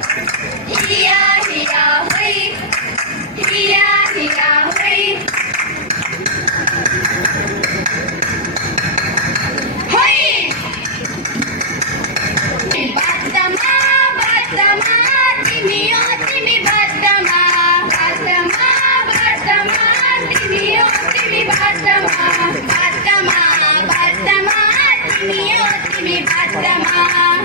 Hiya, hiya, hoi. Hiya, hiya, hoi. Hoi! Batama, batama, timiyo, timi batama. Batama, batama, timiyo, timi batama. Batama, batama, timiyo, timi batama.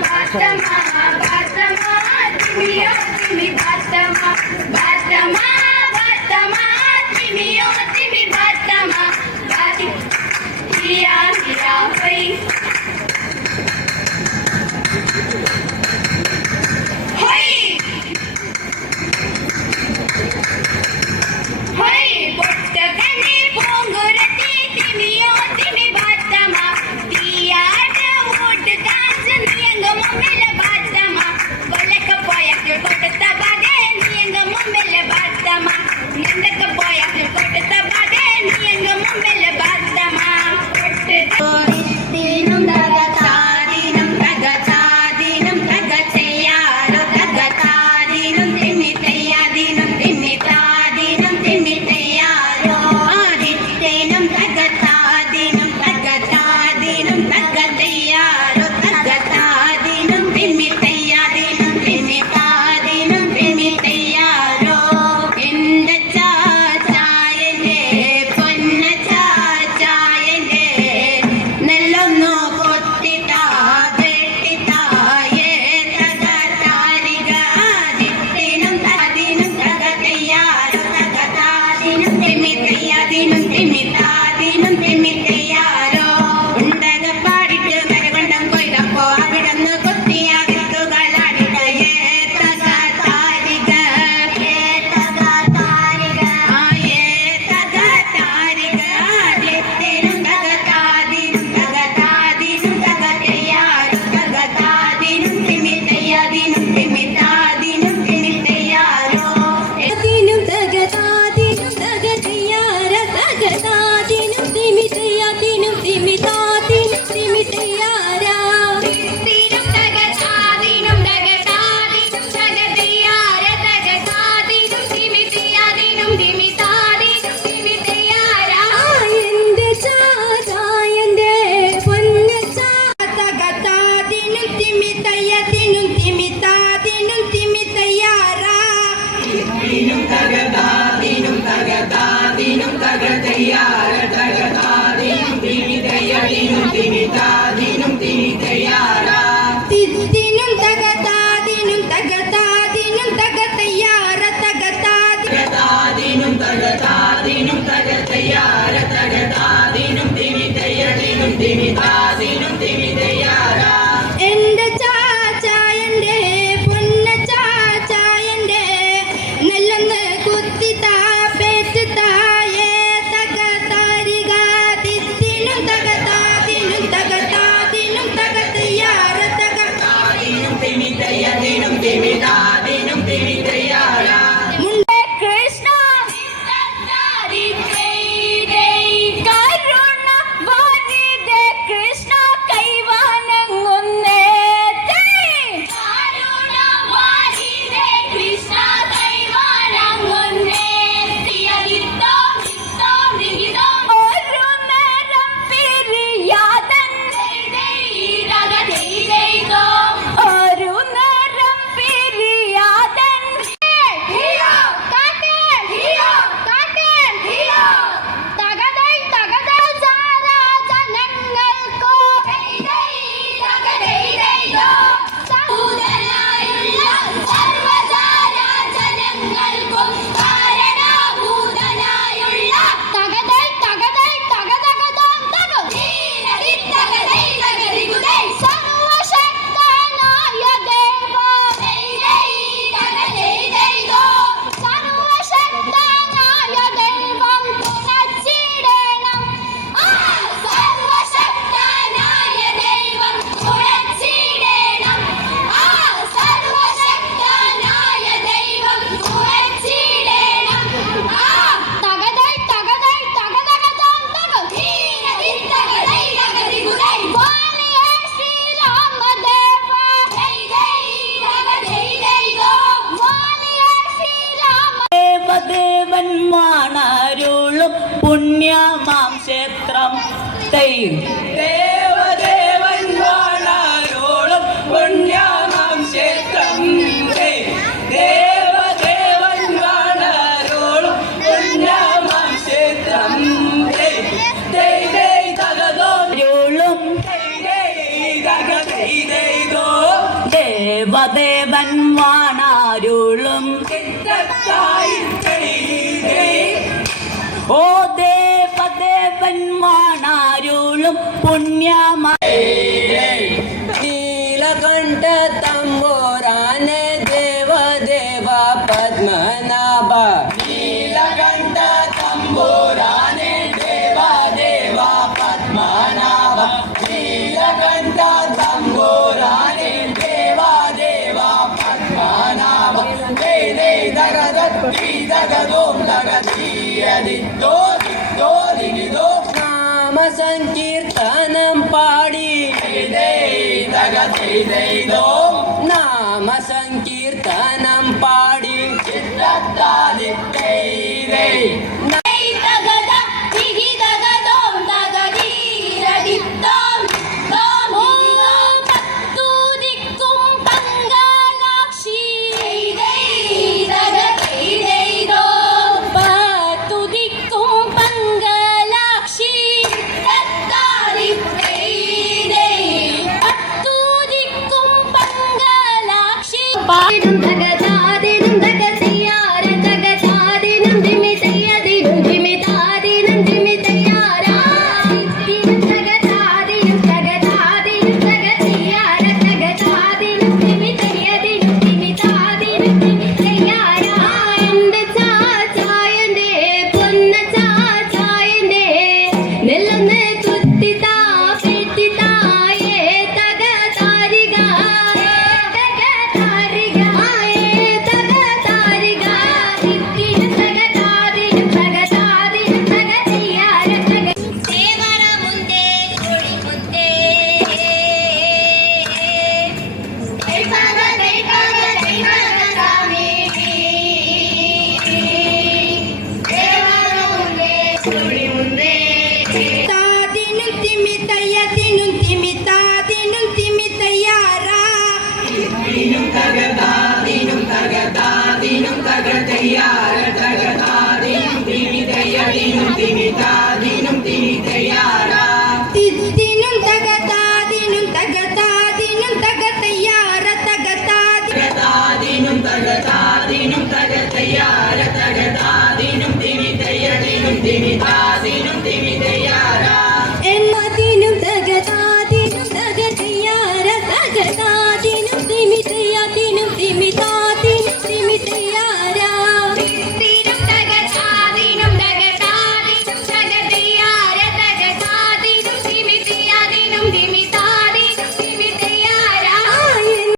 Batama, batama, timiyo, timi batama. Batama, batama, timiyo, timi batama. Bati, hiya, hiya, hoi. Hoi! Hoi! Pottakane pongurati timiyo timi batama. Tiyada wood dance niyanga mummela batama. Golaka poyakku kodutha bade niyanga mummela batama. Nandaka poyakku kodutha bade niyanga mummela batama. Dinum dagata dinum dagata dinum dagataya dagata dinum timitaya dinum timita dinum timitaya dinum dagata dinum dagata dinum dagataya dagata dinum timitaya dinum timita dinum timitaya enda ചായന്റെ പൊന്ന ചായന്റെ നെല്ലൊന്നു കൊത്തിത്താ വെട്ടിത്തായേ തകതാരിക ദിത്തിനും തതിനും തകതയ്യാരോ തകതാദിനും തിമിത്തയ്യാദിനും തിമിത്താദിനും തിമിത്തയ്യാരോ ഉണ്ടക പാടിട്ട് നരകൊണ്ടം കൊയ്തപ്പോ അവിടന്ന് കൊത്തിയ വിത്തുകളാടിട്ട് ഏ തകതാരിക ഏ തകതാരിക ആയേ തകതാരിക ദിത്തിനും തകതാദിനും തകതാദിനും തകതയ്യാരോ തകതാദിനും തിമിത്തയ്യാദിനും തിമിത്താദിനും തിമിത്തയ്യാരോ ദിനും തകതാദിനും തകതയ്യാര തകതാദിനും തിമിത്തയ്യാദിനും തിമിത്താദിനും തിമിത്തയ്യാര ദിത്തിനും തകതാദിനും തകതാദിനും തകതയ്യാര തകതാദിനും തിമിത്തയ്യാദിനും തിമിത്താദിനും തിമിത്തയ്യാര എന്റെ ചായന്റെ പൊന്ന തകതാദിനും തിമിത്തയ്യാദിനും തിമിത്താദിനും തിമിത്തയ്യാര ദിനും തകതാദിനും തകതാദിനും തകതയ്യാര തകതാദിനും തിമിതയ്യദിനും തിമിതാദിനും തിമിതയ്യാര ദിത്തിനും തകതാദിനും തകതാദിനും തകതയ്യാര തകതാദിനും തകതാദിനും തകതയ്യാര തകതാദിനും തിമിതയ്യദിനും തിമിതാദിനും തിമിതയ്യാര എന്റെ ചായന്റെ പൊന്ന ചായന്റെ നെല്ലൊന്ന് കുത്തിത്താ പേറ്റുത്തായേ തകതാരിക വാണരുളും പുണ്യമാം ക്ഷേത്രം ദേവദേവൻ വാണരുളും പുണ്യമാം ക്ഷേത്രം ദേവദേവൻ വാണരുളും പുണ്യമാം ക്ഷേത്രം രുളും ദേവദേവൻ വാണരുളും ഓ ദേവദേവൻ വാണരുളും പുണ്യമാ നീലകണ്ഠ തമ്പുരാനെ ദേവദേവ പത്മനാഭ നീലകണ്ഠ തമ്പുരാനെ ദേവദേവ പത്മനാഭ നീലകണ്ഠ തമ്പുരാനെ ദേവദേവ പത്മനാഭ ദഗദോം ദഗദീയദിത്തോ ദിത്തോ ദിഗിതോ നാമ സങ്കീർത്തനം പാടി നാമ സങ്കീർത്തനം പാടി പാടും തകതാദിനും തകതയ്യാര തകതാദിനും ദിമിതയ്യദിനും ദിമിതാദിനും ദിമിതയ്യാര ദിനും തകതാദിനും തകതാദിനും തകതയ്യാര തകതാദിനും ദിമിതയ്യദിനും ദിമിതാദിനും ദിമിതയ്യാര എന്റെ ചാച്ചായന്റെ പൊന്ന ചാച്ചായന്റെ നെല്ലൊന്ന് കുത്തിതാ പെട്ടിതായേ തകതാരിക ദിമിതയ്യാര തകതാദിനും ദിമിതയ്യദിനും ദിമിതാ